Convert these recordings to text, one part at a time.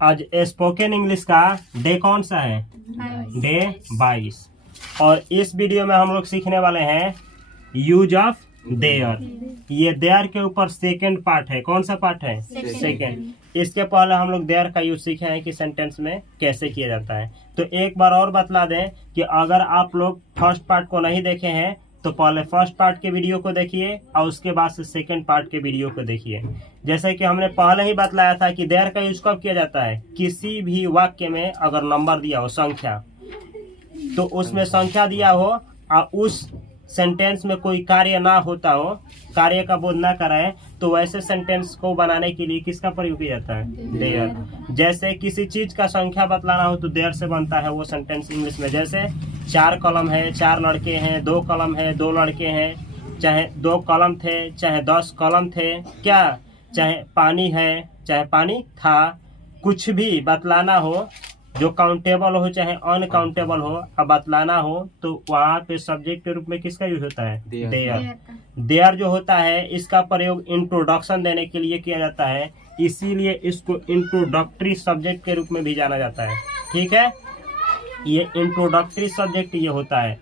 आज spoken English का day कौन सा है? डे 22। और इस वीडियो में हम लोग सीखने वाले हैं यूज ऑफ देयर। ये देयर के ऊपर सेकंड पार्ट है। कौन सा पार्ट है? सेकंड। इसके पहले हम लोग देयर का यूज सीखे हैं कि सेंटेंस में कैसे किया जाता है। तो एक बार और बतला दें कि अगर आप लोग फर्स्ट पार्ट को नहीं देखे हैं तो पहले फर्स्ट पार्ट के वीडियो को देखिए और उसके बाद से सेकंड पार्ट के वीडियो को देखिए। जैसे कि हमने पहले ही बतलाया था कि देयर का यूज कब किया जाता है? किसी भी वाक्य में अगर नंबर दिया हो, संख्या, तो उसमें संख्या दिया हो और उस सेंटेंस में कोई कार्य ना होता हो, कार्य का बोध ना कराए, तो वैसे सेंटेंस को बनाने के लिए किसका प्रयोग किया जाता है? देयर। जैसे किसी चीज का संख्या बतलाना हो तो देयर से बनता है वो सेंटेंस इंग्लिश में। जैसे 4 कलम है, 4 लड़के हैं, 2 कलम है, 2 लड़के हैं, चाहे 2 कलम थे, चाहे 10 कलम थे, क्या, चाहे पानी है, चाहे पानी था, कुछ भी बतलाना हो जो काउंटेबल हो चाहे अनकाउंटेबल हो, अब बतलाना हो तो वहाँ पे सब्जेक्ट के रूप में किसका यूज होता है? देयर। देयर जो होता है इसका प्रयोग इंट्रोडक्शन देने के लिए किया जाता है, इसीलिए इसको इंट्रोडक्टरी सब्जेक्ट के रूप में भी जाना जाता है। ठीक है, ये इंट्रोडक्टरी सब्जेक्ट ये होता है।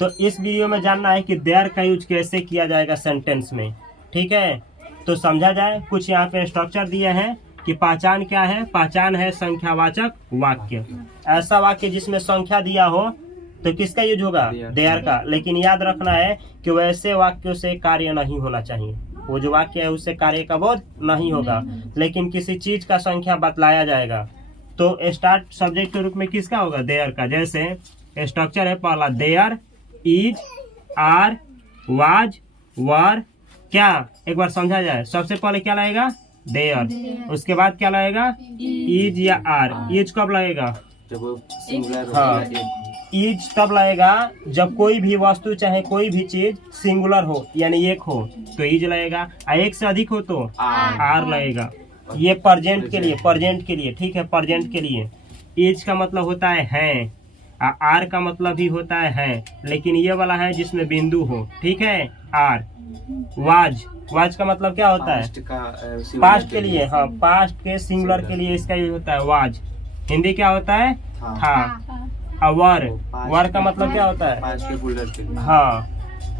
तो इस वीडियो में जानना है कि देयर का यूज कैसे किया जाएगा सेंटेंस में। ठीक है, तो समझा जाए। कुछ यहाँ पे स्ट्रक्चर दिए हैं कि पहचान क्या है। पहचान है संख्यावाचक वाक्य। ऐसा वाक्य जिसमें संख्या दिया हो तो किसका यूज होगा? देयर का। लेकिन याद रखना है कि वैसे वाक्यों से कार्य नहीं होना चाहिए। वो जो वाक्य है उससे कार्य का बोध नहीं होगा, लेकिन किसी चीज का संख्या बतलाया जाएगा तो स्टार्ट सब्जेक्ट के रूप में किसका होगा? देयर का। जैसे स्ट्रक्चर है पहला, देयर, इज, आर, वाज, वर, क्या। एक बार समझा जाए। सबसे पहले क्या लगेगा? देयर। उसके बाद क्या लगेगा? इज या आर। इज कब लगेगा? हाँ, इज तब लगेगा जब कोई भी वस्तु चाहे कोई भी चीज सिंगुलर हो यानी एक हो तो इज लगेगा, और एक से अधिक हो तो आर लगेगा। ये प्रेजेंट के लिए, प्रेजेंट के लिए। ठीक है, प्रेजेंट के लिए इज का मतलब होता है आर का मतलब भी होता है, लेकिन ये वाला है जिसमें बिंदु हो। ठीक है, आर। वाज, वाज का मतलब क्या होता है? पास्ट के लिए। हाँ, पास्ट के सिंगुलर के लिए इसका यूज होता है वाज। हिंदी क्या होता है? था। वर, वर का मतलब क्या होता है? हाँ,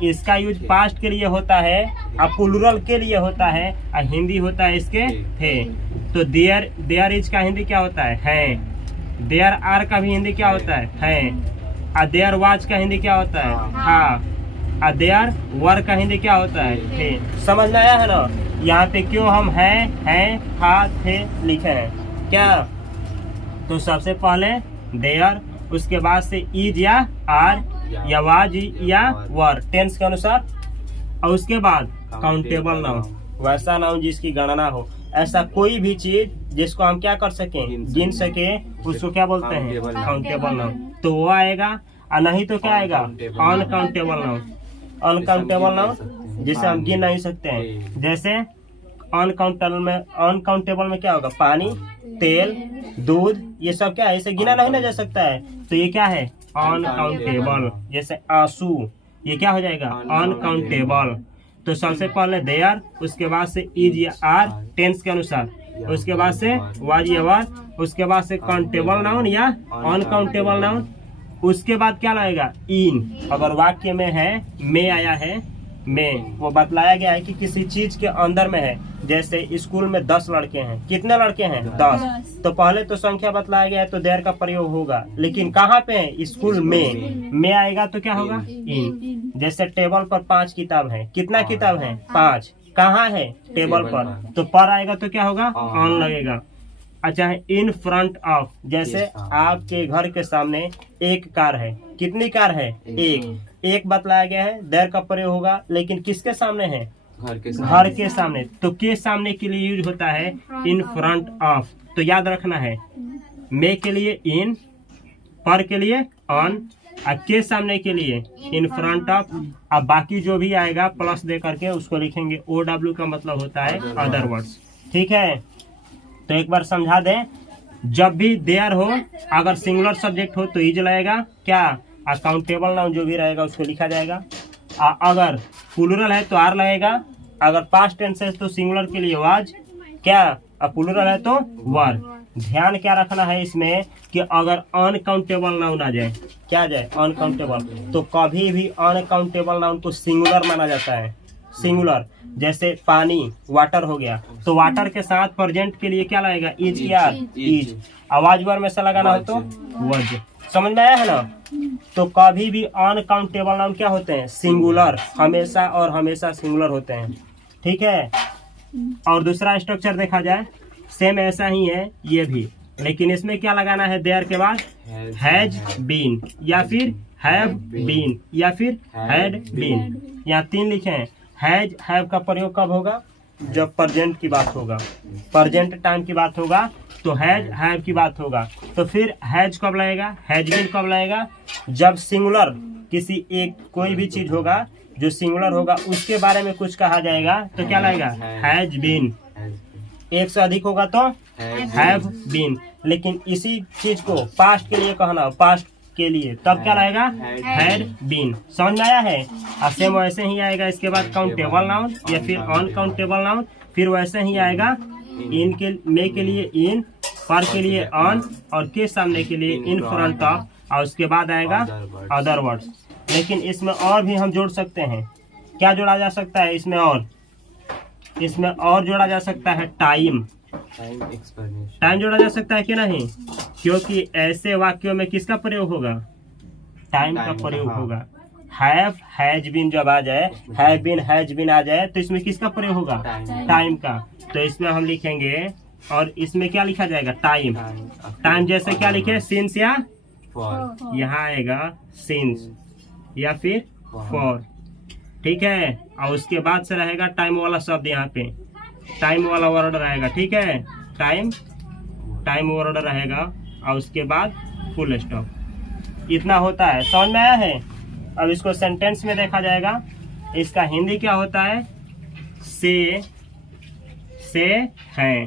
इसका यूज पास्ट के लिए होता है और प्लूरल के लिए होता है, और हिंदी होता है इसके थे। तो देयर, देयर इज का हिंदी क्या होता है? देयर आर का भी हिंदी क्या होता है? और देयर वाज का हिंदी क्या होता है? था। और देयर वर का हिंदी क्या होता है? थे। समझ में आया है ना? यहाँ पे क्यों हम हैं, था, थे लिखे हैं, क्या। तो सबसे पहले देयर, उसके बाद से इज या आर या वाज या वर टेंस के अनुसार, और उसके बाद काउंटेबल नाउन, वैसा नाउन जिसकी गणना हो। ऐसा कोई भी चीज जिसको हम क्या कर सकें? गिन सके, उसको क्या बोलते हैं? Countable noun. तो वो आएगा, और नहीं तो क्या आएगा? Uncountable noun. अनकाउंटेबल नाउन जिसे हम गिन नहीं सकते हैं। जैसे अनकाउंटेबल में क्या होगा? पानी, तेल, दूध, ये सब क्या है? इसे गिना नहीं ना जा सकता है, तो ये क्या है? अनकाउंटेबल। जैसे आंसू, ये क्या हो जाएगा? अनकाउंटेबल। तो सबसे पहले देयर, उसके बाद से इज या आर टेंस के अनुसार, उसके बाद से वाज या वर, उसके बाद से काउंटेबल नाउन या अनकाउंटेबल नाउन। उसके बाद क्या लगेगा? इन। अगर वाक्य में है, में आया है, में, वो बतलाया गया है कि किसी चीज के अंदर में है। जैसे स्कूल में 10 लड़के हैं। कितने लड़के हैं? 10। तो पहले तो संख्या बतलाया गया है तो देयर का प्रयोग होगा, लेकिन कहाँ पे है? स्कूल में आएगा तो क्या होगा? इन। जैसे टेबल पर 5 किताब है। कितना किताब है? 5। कहाँ है? टेबल पर। तो पर आएगा तो क्या होगा? ऑन लगेगा। अच्छा है, इन फ्रंट ऑफ। जैसे आपके घर के सामने एक कार है। कितनी कार है? एक बतलाया गया है, देयर का प्रयोग होगा, लेकिन किसके सामने है? घर के सामने। तो के सामने के लिए यूज होता है इन फ्रंट ऑफ। तो याद रखना है, मे के लिए इन, पर के लिए ऑन, और के सामने के लिए इन फ्रंट ऑफ। अब बाकी जो भी आएगा प्लस दे करके उसको लिखेंगे। OW का मतलब होता है अदर वर्ड्स। ठीक है, तो एक बार समझा दें। जब भी देयर हो, अगर सिंगुलर सब्जेक्ट हो तो इज लगेगा, क्या, अकाउंटेबल नाउन जो भी रहेगा उसको लिखा जाएगा। अगर प्लूरल है तो आर लगेगा, अगर पास्ट टेंस है तो सिंगुलर के लिए वाज, क्या, और प्लूरल है तो वर। ध्यान क्या रखना है इसमें कि अगर अनकाउंटेबल नाउन आ जाए, क्या आ जाए अनकाउंटेबल, तो कभी भी अनकाउंटेबल नाउन को सिंगुलर माना जाता है, सिंगुलर। जैसे पानी वाटर हो गया, तो वाटर के साथ प्रेजेंट के लिए क्या लगेगा, इज या इज। आवाज वर में से लगाना हो तो वज। समझ में आया है ना। तो कभी भी अनकाउंटेबल नाउन क्या होते हैं, सिंगुलर, हमेशा और हमेशा सिंगुलर होते हैं। ठीक है। और दूसरा स्ट्रक्चर देखा जाए, सेम ऐसा ही है ये भी, लेकिन इसमें क्या लगाना है, देयर के बाद हैज बीन या फिर हैव बीन या फिर हैड बीन। यहाँ 3 लिखे हैं। हैज हैव का प्रयोग कब होगा, जब प्रेजेंट की बात होगा, प्रेजेंट टाइम की बात होगा तो हैज हैव की बात होगा। तो फिर हैज कब लगेगा, हैज बीन कब लगेगा, जब सिंगुलर किसी एक कोई भी चीज होगा जो सिंगुलर होगा उसके बारे में कुछ कहा जाएगा तो क्या लगेगा, हैज बीन। एक से अधिक होगा तो हैव बीन। लेकिन इसी चीज को पास्ट के लिए कहना, पास्ट के लिए, तब क्या लाएगा, हैड बीन। समझ में आया है। और सेम वैसे ही आएगा इसके बाद काउंटेबल नाउन या फिर अनकाउंटेबल नाउन, फिर वैसे ही आएगा इन के मे के लिए इन, पर के लिए ऑन और के सामने के लिए इन फ्रंट ऑफ, और उसके बाद आएगा अदर वर्ड्स। लेकिन इसमें और भी हम जोड़ सकते हैं। क्या जोड़ा जा सकता है इसमें, और इसमें और जोड़ा जा सकता है टाइम। टाइम जोड़ा जा सकता है कि नहीं, क्योंकि ऐसे वाक्यों में किसका प्रयोग होगा, टाइम का प्रयोग होगा। हैव हैज बीन जब आ जाए, हैव बीन हैज बीन आ जाए, तो इसमें किसका प्रयोग होगा, टाइम का। तो इसमें हम लिखेंगे, और इसमें क्या लिखा जाएगा, टाइम। टाइम जैसे क्या लिखे, सिंस या यहाँ आएगा सिंस या फिर फॉर। ठीक है। और उसके बाद से रहेगा टाइम वाला शब्द, यहाँ पे टाइम वाला वर्ड रहेगा। ठीक है, टाइम वर्ड रहेगा और उसके बाद फुल स्टॉप। इतना होता है, समझ में आया है। अब इसको सेंटेंस में देखा जाएगा। इसका हिंदी क्या होता है, से है,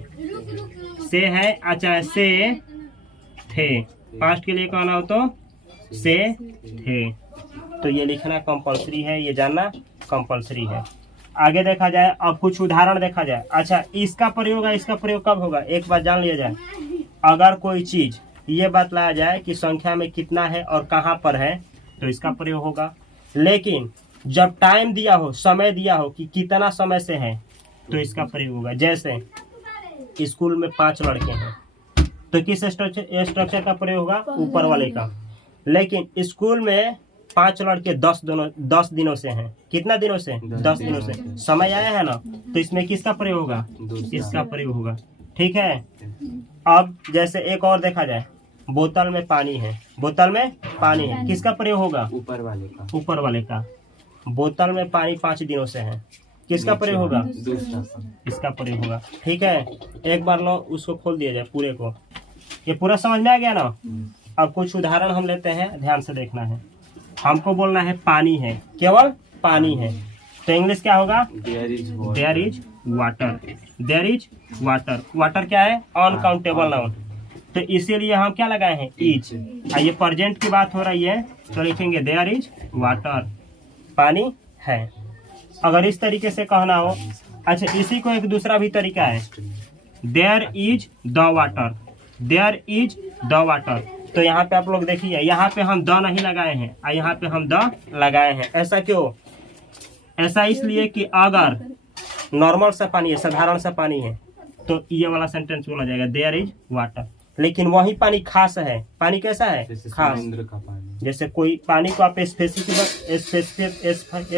से है, अच्छा से थे। पास्ट के लिए कहना हो तो से थे। तो ये लिखना कंपलसरी है, ये जानना कंपलसरी है। आगे देखा जाए, अब कुछ उदाहरण देखा जाए। अच्छा, इसका प्रयोग है, इसका प्रयोग कब होगा, एक बार जान लिया जाए। अगर कोई चीज ये बतलाया जाए कि संख्या में कितना है और कहाँ पर है, तो इसका प्रयोग होगा। लेकिन जब टाइम दिया हो, समय दिया हो कि कितना समय से है, तो इसका प्रयोग होगा। जैसे स्कूल में 5 लड़के हैं, तो किस स्ट्रक्चर का प्रयोग होगा, ऊपर वाले का। लेकिन स्कूल में 5 लड़के 10 दिनों से हैं। कितना दिनों से, 10 दिनों से। समय आया है ना, तो इसमें किसका प्रयोग होगा, इसका प्रयोग होगा। ठीक है। अब जैसे एक और देखा जाए, बोतल में पानी है, बोतल में पानी है, किसका प्रयोग होगा, ऊपर वाले का, ऊपर वाले का। बोतल में पानी 5 दिनों से है, किसका प्रयोग होगा, इसका प्रयोग होगा। ठीक है। एक बार लो उसको खोल दिया जाए पूरे को। ये पूरा समझ में आ गया ना। अब कुछ उदाहरण हम लेते हैं, ध्यान से देखना है। हमको बोलना है पानी है, केवल पानी है, तो इंग्लिश क्या होगा, there is water. There is water. Water क्या है, अनकाउंटेबल नाउन, तो इसीलिए हम क्या लगाए हैं, इज। ये प्रेजेंट की बात हो रही है, तो लिखेंगे देयर इज वाटर, पानी है। अगर इस तरीके से कहना हो, अच्छा इसी को एक दूसरा भी तरीका है, there is the water, there is the water. तो यहाँ पे आप लोग देखिए, यहाँ पे हम द नहीं लगाए हैं और यहाँ पे हम द लगाए हैं। ऐसा क्यों, ऐसा इसलिए कि अगर नॉर्मल सा पानी है, साधारण सा पानी है, तो ये वाला सेंटेंस बोला जाएगा देयर इज वाटर। लेकिन वही पानी खास है, पानी कैसा है, खास। जैसे कोई पानी को आप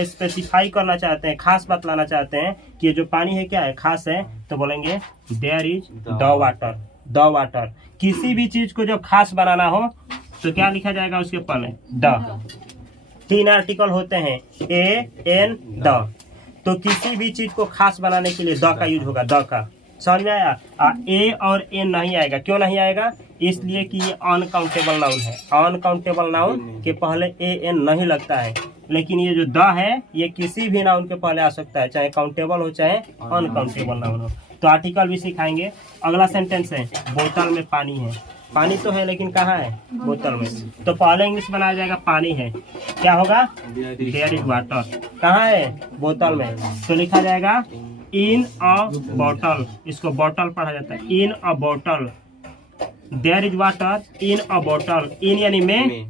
स्पेसिफाई करना चाहते हैं, खास बतलाना चाहते हैं कि ये जो पानी है क्या है, खास है, तो बोलेंगे there is the water, the water. किसी भी चीज को जब खास बनाना हो तो क्या लिखा जाएगा उसके पहले, द। 3 आर्टिकल होते हैं, ए एन द। तो किसी भी चीज को खास बनाने के लिए द का यूज होगा, द का। समझ में आया। ए और एन नहीं आएगा, क्यों नहीं आएगा, इसलिए कि ये अनकाउंटेबल नाउन है। अनकाउंटेबल नाउन के पहले ए एन नहीं लगता है। लेकिन ये जो द है, ये किसी भी नाउन के पहले आ सकता है, चाहे काउंटेबल हो चाहे अनकाउंटेबल नाउन हो। तो आर्टिकल भी सिखाएंगे। अगला सेंटेंस है, बोतल में पानी है। पानी तो है लेकिन कहाँ है, बोतल में। तो पहले इंग्लिश बनाया जाएगा पानी है, क्या होगा, देयर इज वाटर। कहाँ है, बोतल में, तो लिखा जाएगा इन अ बॉटल। इसको बॉटल पढ़ा जाता है, in a bottle, there is water in a बोतल, इन यानी में,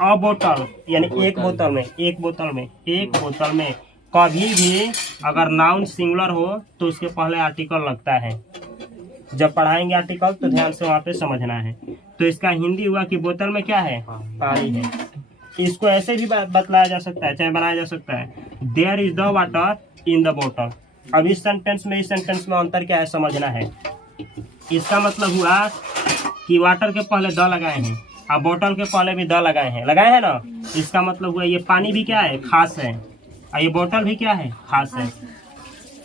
अ बोतल यानी एक बोतल में, एक बोतल में, एक बोतल में। कभी भी अगर नाउन सिंगुलर हो तो उसके पहले आर्टिकल लगता है। जब पढ़ाएंगे आर्टिकल तो ध्यान से वहाँ पे समझना है। तो इसका हिंदी हुआ कि बोतल में क्या है, पानी है। इसको ऐसे भी बतलाया जा सकता है, चाहे बनाया जा सकता है, there is the water in the बोतल। अब इस सेंटेंस में, इस सेंटेंस में अंतर क्या है समझना है। इसका मतलब हुआ कि वाटर के पहले द लगाए हैं, अब बोतल के पहले भी द लगाए हैं, लगाए हैं ना। इसका मतलब हुआ ये पानी भी क्या है, खास है, और ये बोतल भी क्या है, खास है।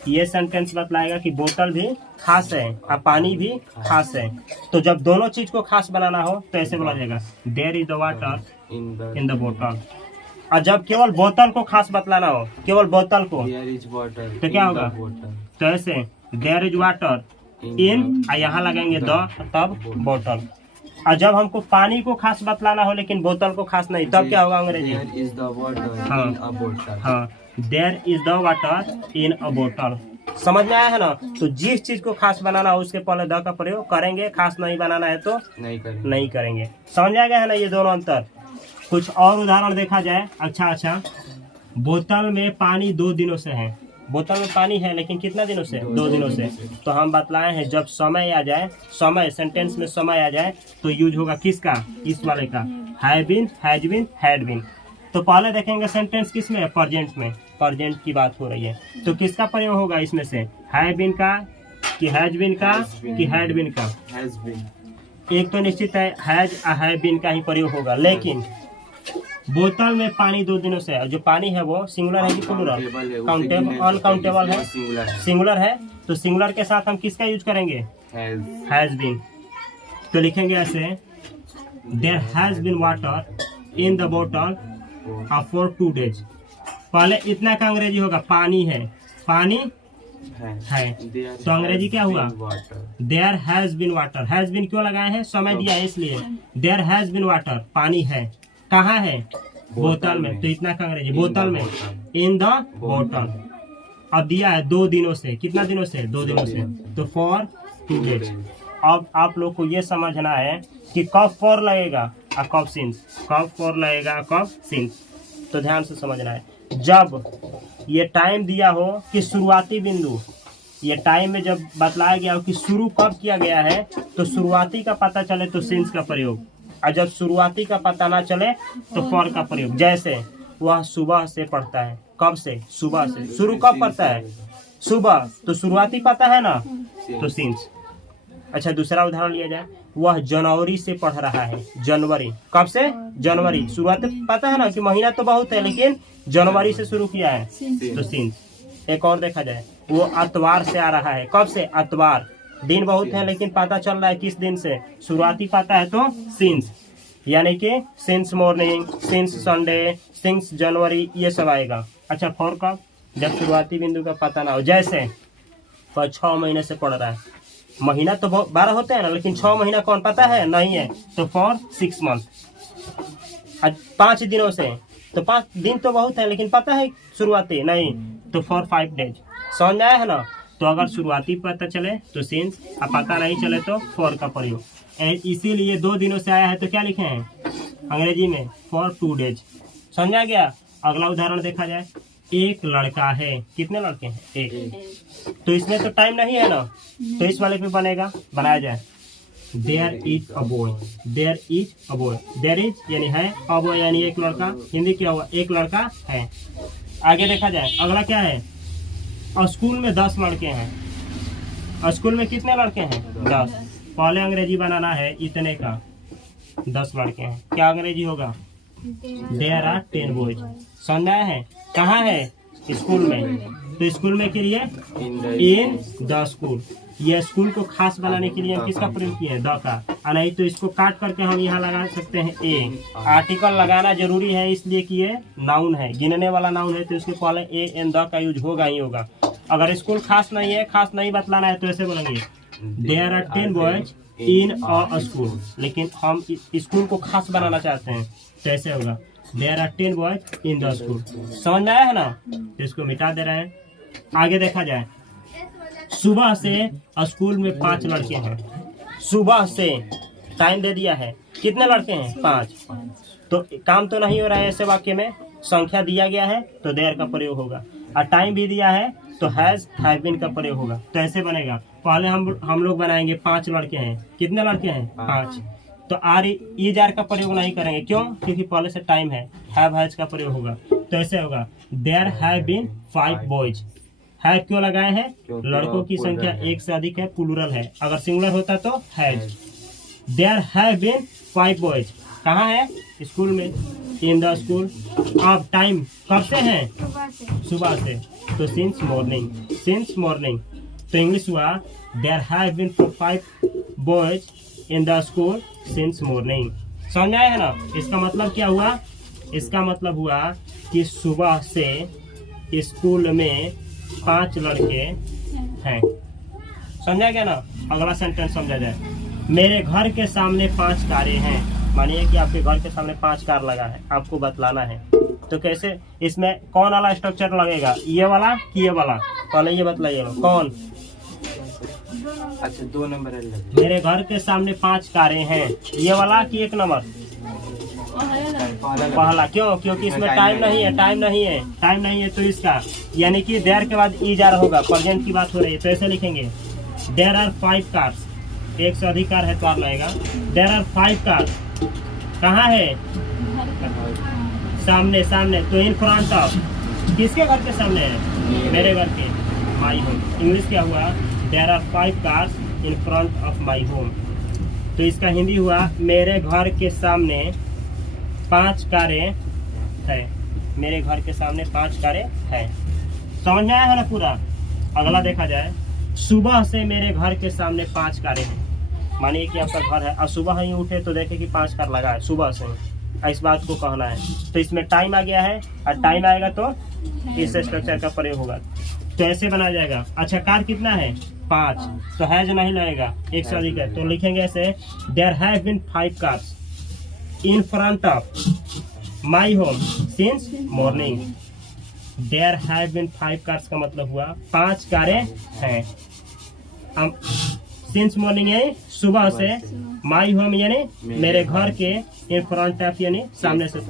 ये सेंटेंस बतलाएगा कि बोतल भी खास है और पानी भी खास है। तो जब दोनों चीज को खास बनाना हो तो ऐसे बोला जाएगा, there is the water in the बोतल। और जब केवल बोतल को खास बतलाना हो, केवल बोतल को, तो क्या होगा, तो ऐसे देयर इज वाटर इन, यहाँ लगाएंगे द, तब बोतल। और जब हमको पानी को खास बतलाना हो लेकिन बोतल को खास नहीं, तब क्या होगा अंग्रेजी, हाँ, there is the water in a बोतल। समझ में आया है ना। तो जिस चीज को खास बनाना हो उसके पहले द का प्रयोग करेंगे, खास नहीं बनाना है तो नहीं करेंगे। समझ आ गया है ना ये दोनों अंतर। कुछ और उदाहरण देखा जाए। अच्छा, बोतल में पानी 2 दिनों से है, बोतल में पानी है लेकिन कितना दिनों से, 2 दिनों से। तो हम बतलाए हैं जब समय आ जाए, समय सेंटेंस में समय आ जाए तो यूज होगा किसका, इस वाले का, have been, has been, had been. तो पहले देखेंगे सेंटेंस किस में, प्रेजेंट में, प्रेजेंट की बात हो रही है तो किसका प्रयोग होगा इसमें से, हैव बीन का कि हैज बीन का कि हैड बीन का। एक तो निश्चित है हैज और हैव बीन का ही प्रयोग होगा। लेकिन बोतल में पानी 2 दिनों से है, जो पानी है वो सिंगुलर है कि प्लूरल, काउंटेबल, अनकाउंटेबल है, सिंगुलर है। तो सिंगुलर के साथ हम किसका यूज करेंगे, हैज बीन। तो लिखेंगे ऐसे, there has been water in the बोतल फॉर 2 days। पहले इतना का अंग्रेजी होगा, पानी है, पानी है। तो अंग्रेजी क्या हुआ, there has been water. Has been क्यों लगाए हैं, समय दिया है इसलिए। देयर हैज बीन वाटर, पानी है, कहाँ है, बोतल में। तो इतना का अंग्रेजी, बोतल में, इन द बोतल। अब दिया है 2 दिनों से, कितना दिनों से, 2 दिनों से। तो फॉर 2 days। अब आप लोग को ये समझना है कि कब फॉर लगेगा और कब सिंस, कब फॉर लगेगा कब सिंस। तो ध्यान से समझना है। जब ये टाइम दिया हो कि शुरुआती बिंदु, ये टाइम में जब बतलाया गया हो कि शुरू कब किया गया है तो शुरुआती का पता चले तो सिंस का प्रयोग, और जब शुरुआती का पता ना चले तो फॉर का प्रयोग। जैसे वह सुबह से पढ़ता है, कब से, सुबह से। शुरू कब पढ़ता है, सुबह, तो शुरुआती पता है ना, तो सिंस। अच्छा, दूसरा उदाहरण लिया जाए, वह जनवरी से पढ़ रहा है, जनवरी, कब से, जनवरी। शुरुआत पता है ना कि महीना तो बहुत है लेकिन जनवरी से शुरू किया है तो सिंस। एक और देखा जाए, वो अतवार से आ रहा है, कब से, अतवार। दिन बहुत है लेकिन पता चल रहा है किस दिन से, शुरुआती पता है तो सिंस। यानी कि since morning, since Sunday, since January, ये सब आएगा। अच्छा, फॉर कब, जब शुरुआती बिंदु का पता ना हो। जैसे 6 महीने से पढ़ रहा है, महीना तो 12 होते हैं ना लेकिन 6 महीना कौन पता है, नहीं है, तो फॉर 6 मंथ। 5 दिनों से, तो 5 दिन तो बहुत है लेकिन पता है शुरुआती नहीं, तो फॉर 5 days। समझ में आया है ना। तो अगर शुरुआती पता चले तो सिंस, और पता नहीं चले तो फॉर का प्रयोग। इसीलिए 2 दिनों से आया है तो क्या लिखे हैं अंग्रेजी में, फॉर 2 days। समझा गया। अगला उदाहरण देखा जाए, एक लड़का है, कितने लड़के हैं, एक। तो इसमें तो टाइम नहीं है ना, तो इस वाले पे बनेगा, बनाया जाए, there is a boy, there is a boy. There is यानी है, अ बॉय यानी एक लड़का। हिंदी क्या हुआ, एक लड़का है। आगे देखा जाए, अगला क्या है, स्कूल में 10 लड़के हैं। स्कूल में कितने लड़के हैं, 10। पहले अंग्रेजी बनाना है इतने का, 10 लड़के हैं, क्या अंग्रेजी होगा, देयर आर 10 बॉयज। समझ आया है। कहाँ है, स्कूल में। तो स्कूल में के लिए इन द स्कूल। ये स्कूल को खास बनाने के लिए हम किसका प्रयोग किए हैं, द का। और नहीं तो इसको काट करके हम यहाँ लगा सकते हैं ए। आर्टिकल लगाना जरूरी है इसलिए कि ये नाउन है, गिनने वाला नाउन है, तो इसके पहले ए एन द का यूज होगा ही होगा। अगर स्कूल खास नहीं है, खास नहीं बतलाना है तो ऐसे बोलेंगे, there are 10 boys in a school. लेकिन हम स्कूल को खास बनाना चाहते हैं तो ऐसे होगा, there are 10 boys in the school. समझ में आया है ना। तो इसको मिटा दे रहे हैं। आगे देखा जाए, सुबह से स्कूल में 5 लड़के हैं। सुबह से टाइम दे दिया है, कितने लड़के हैं 5, तो काम तो नहीं हो रहा है ऐसे वाक्य में, संख्या दिया गया है तो देयर का प्रयोग होगा, और टाइम भी दिया है तो हैज हैव बीन का प्रयोग होगा। तो ऐसे बनेगा, पहले हम लोग बनाएंगे 5 लड़के हैं, कितने लड़के हैं 5, तो आर इज आर का प्रयोग नहीं करेंगे, क्यों, क्योंकि पहले से टाइम है, हैव हैज का प्रयोग होगा। तो ऐसे होगा there have been 5 boys, have क्यों लगाए हैं, लड़कों की संख्या एक से अधिक है, प्लूरल है, अगर सिंगुलर होता तो has. There have been 5 boys, कहाँ है, स्कूल में, इन द स्कूल। अब टाइम कब से है, सुबह से, तो सिंस मॉर्निंग, सिंस मॉर्निंग। तो इंग्लिश हुआ there have been 5 boys in the school since morning. समझ आया है ना, इसका मतलब क्या हुआ, इसका मतलब हुआ कि सुबह से स्कूल में 5 लड़के हैं। समझा गया ना। अगला सेंटेंस समझा जाए, मेरे घर के सामने 5 कारें हैं। मानिए कि आपके घर के सामने 5 कार लगा है, आपको बतलाना है, तो कैसे, इसमें कौन वाला स्ट्रक्चर लगेगा, ये वाला कि ये वाला, पहले ये बताइए कौन। अच्छा 2 नंबर मेरे घर के सामने 5 कारें हैं, ये वाला कि 1 नंबर, पहला, क्यों, क्योंकि इसमें टाइम नहीं है, टाइम नहीं है, टाइम नहीं है, तो इसका यानी कि देयर के बाद इज आर होगा, प्रेजेंट की बात हो रही है, तो ऐसे लिखेंगे देयर आर 5 कार्स, एक से अधिक कार है तो आर लगेगा। देयर आर 5 कार्स, कहाँ है, सामने, सामने, तो इन फ्रंट ऑफ, किसके घर के सामने है, मेरे घर के, माई होम। इंग्लिश क्या हुआ, there are 5 cars in front of my home. तो इसका हिंदी हुआ मेरे घर के सामने 5 कारें है, मेरे घर के सामने 5 कारें है। समझ आया है ना पूरा। अगला देखा जाए, सुबह से मेरे घर के सामने 5 कारें हैं। मानिए कि आपका घर है और सुबह ही उठे तो देखे कि 5 कार लगा है सुबह से, इस बात को कहना है। तो इसमें टाइम आ गया है, और टाइम आएगा तो इस स्ट्रक्चर का प्रयोग होगा, तो ऐसे बनाया जाएगा। अच्छा कार कितना है 5, तो हैज नहीं लगेगा, एक से अधिक है, तो लिखेंगे ऐसे there have been 5 cars in front of my home since morning. There have been 5 cars का मतलब हुआ 5 कारें हैं। सिंस मॉर्निंग यानी सुबह से, माई होम यानी मेरे घर के, इन फ्रंट ऑफ यानी सामने से,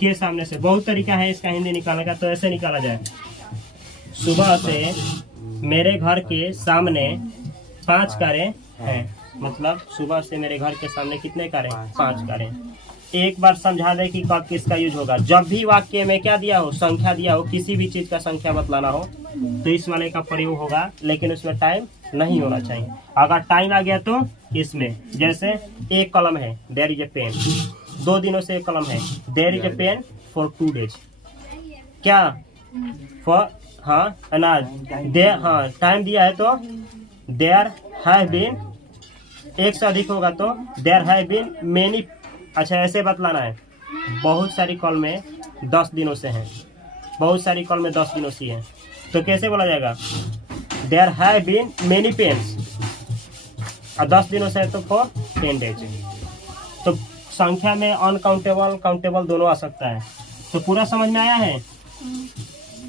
के सामने से। बहुत तरीका है इसका हिंदी निकालने का, तो ऐसे निकाला जाए, सुबह से मेरे घर के सामने 5 कारें हैं, मतलब सुबह से मेरे घर के सामने कितने कारें, 5 कारें। एक बार समझा दे कि कब किसका यूज होगा, जब भी वाक्य में क्या दिया हो, संख्या दिया हो, किसी भी चीज का संख्या बतलाना हो तो इस वाले का प्रयोग होगा, लेकिन उसमें टाइम नहीं होना चाहिए। अगर टाइम आ गया तो इसमें, जैसे एक कलम है, देयर इज ए पेन, 2 दिनों से एक कलम है, there is a pen for 2 days, क्या फॉर, हाँ अनाज, दे, हाँ टाइम दिया है तो देयर हैव बीन, एक से अधिक होगा तो देयर हैव बीन मेनी। अच्छा ऐसे बतलाना है, बहुत सारी कॉल में 10 दिनों से हैं, बहुत सारी कॉल में 10 दिनों से हैं, तो कैसे बोला जाएगा, there have been many pens, और 10 दिनों से है तो फॉर 10 डेज। तो संख्या में अनकाउंटेबल, काउंटेबल दोनों आ सकता है। तो पूरा समझ में आया है।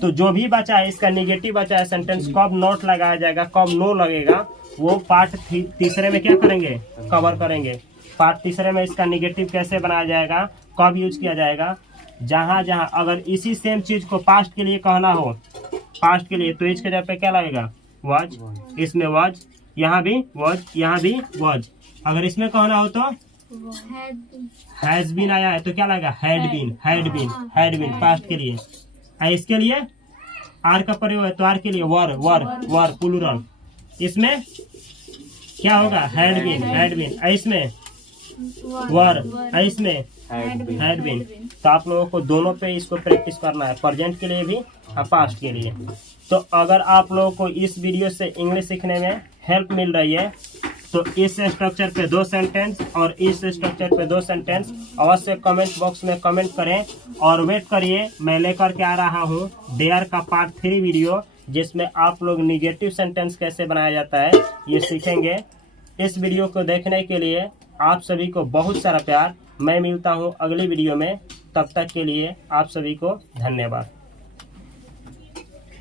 तो जो भी बचा है इसका निगेटिव बचा है सेंटेंस, कब नॉट लगाया जाएगा, कब नो लगेगा, वो पार्ट तीसरे में क्या करेंगे, कवर करेंगे। पार्ट तीसरे में इसका निगेटिव कैसे बनाया जाएगा, कब यूज किया जाएगा, जहां जहां अगर इसी सेम चीज को पास्ट के लिए कहना हो, पास्ट के लिए, तो इसके जगह पे क्या लगेगा, वाज, इसमें वाज, यहाँ भी वाज, यहाँ भी वाज। अगर इसमें कहना हो तो हैज बीन आया है तो क्या लगेगा, had been, had been, had been past के लिए। इसके लिए आर का प्रयोग है तो आर के लिए वर, वर, वर प्लूरल। इसमें क्या होगा, हैड बीन, हैड बीन, इसमें वर, इसमें हैड बीन। तो आप लोगों को दोनों पे इसको प्रैक्टिस करना है, प्रेजेंट के लिए भी और पास्ट के लिए। तो अगर आप लोगों को इस वीडियो से इंग्लिश सीखने में हेल्प मिल रही है तो इस स्ट्रक्चर पे 2 सेंटेंस और इस स्ट्रक्चर पे 2 सेंटेंस अवश्य कमेंट बॉक्स में कमेंट करें, और वेट करिए, मैं लेकर के आ रहा हूँ देयर का पार्ट 3 वीडियो, जिसमें आप लोग निगेटिव सेंटेंस कैसे बनाया जाता है ये सीखेंगे। इस वीडियो को देखने के लिए आप सभी को बहुत सारा प्यार। मैं मिलता हूँ अगली वीडियो में, तब तक के लिए आप सभी को धन्यवाद।